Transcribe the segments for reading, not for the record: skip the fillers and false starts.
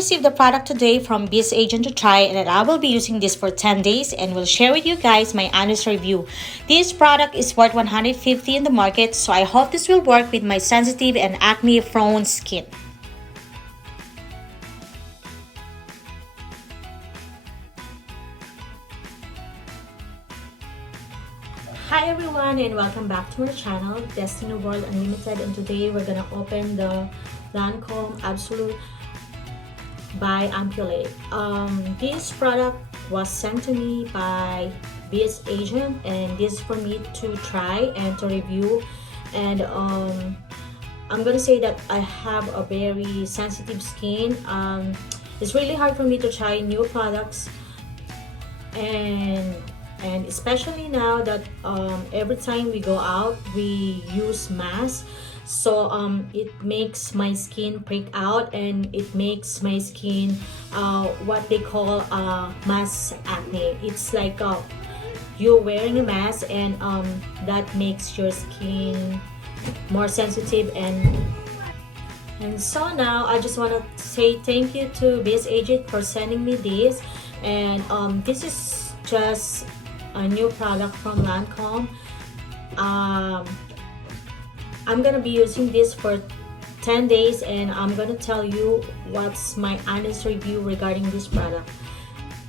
received the product today from Biz Agent to try, and I will be using this for 10 days and will share with you guys my honest review. This product is worth $150 in the market, so I hope this will work with my sensitive and acne prone skin. Hi everyone, and welcome back to my channel, Destiny World Unlimited, and today we're gonna open the Lancome Absolue by Ampoule. This product was sent to me by this agent, and this is for me to try and to review. And I'm gonna say that I have a very sensitive skin. It's really hard for me to try new products, and especially now that every time we go out we use masks, so it makes my skin break out, and it makes my skin what they call mask acne. It's like you're wearing a mask, and that makes your skin more sensitive. And so now I just want to say thank you to this agent for sending me this. And this is just a new product from Lancome. I'm gonna be using this for 10 days, and I'm gonna tell you what's my honest review regarding this product.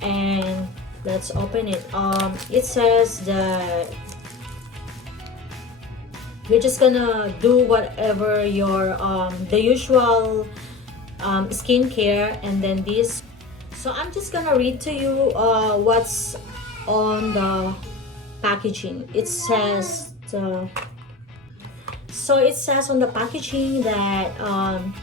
And let's open it. It says that you're just gonna do whatever your the usual skincare, and then this. So I'm just gonna read to you what's on the packaging. It says it says on the packaging that on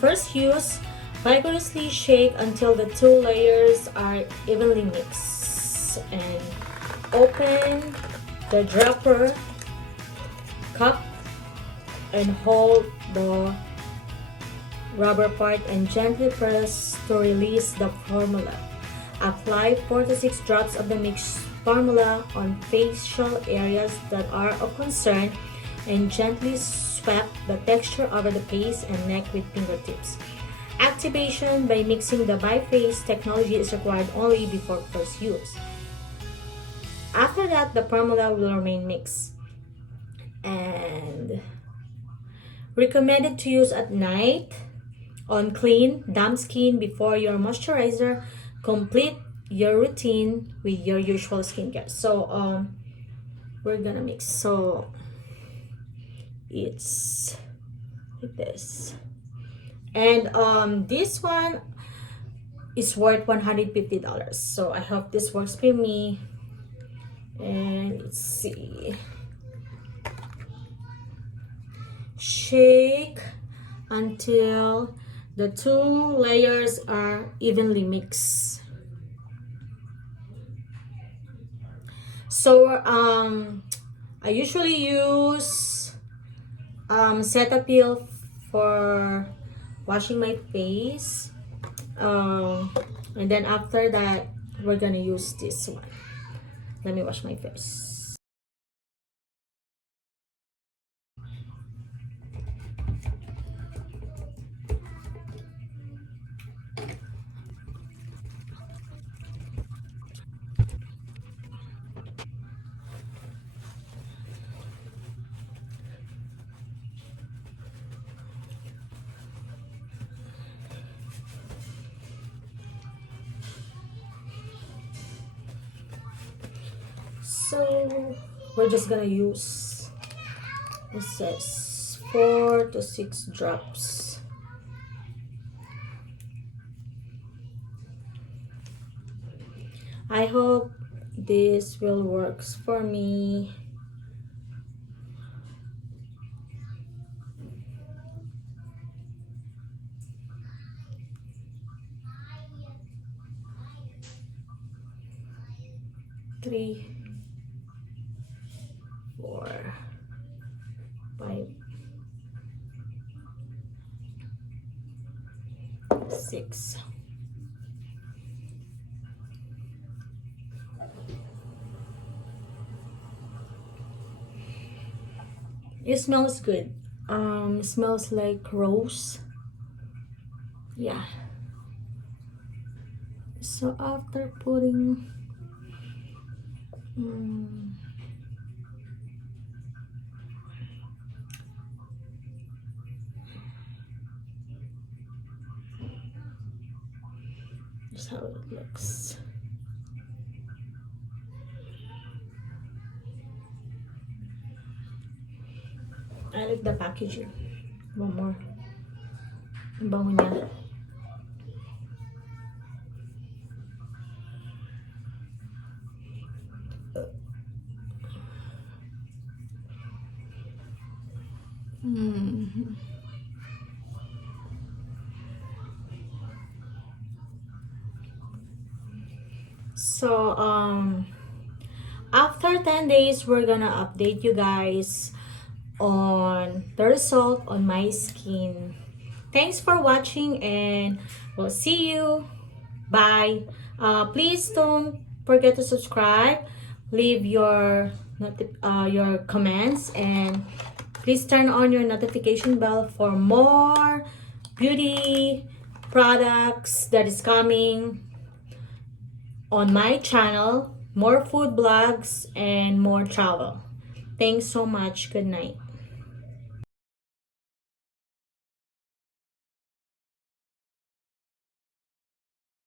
first use, vigorously shake until the two layers are evenly mixed, and open the dropper cup and hold the rubber part and gently press to release the formula. Apply 4 to 6 drops of the mixed formula on facial areas that are of concern, and gently sweep the texture over the face and neck with fingertips. Activation by mixing the biphase technology is required only before first use. After that, the formula will remain mixed. And recommended to use at night on clean, damp skin before your moisturizer. Complete your routine with your usual skincare. So we're gonna mix. So it's like this, and this one is worth $150. So I hope this works for me. And let's see. Shake until the two layers are evenly mixed. So I usually use Cetaphil for washing my face, and then after that we're gonna use this one. Let me wash my face. So we're just gonna use, it says 4 to 6 drops. I hope this will works for me. Three, 4, 5, 6. It smells good. Smells like rose. Yeah. So after putting that's how it looks. I like the packaging. One more. Ang bango niya. So after 10 days, we're gonna update you guys on the result on my skin. Thanks for watching and we'll see you. Bye. Please don't forget to subscribe, leave your comments, and please turn on your notification bell for more beauty products that is coming on my channel, more food blogs, and more travel. Thanks so much. Good night.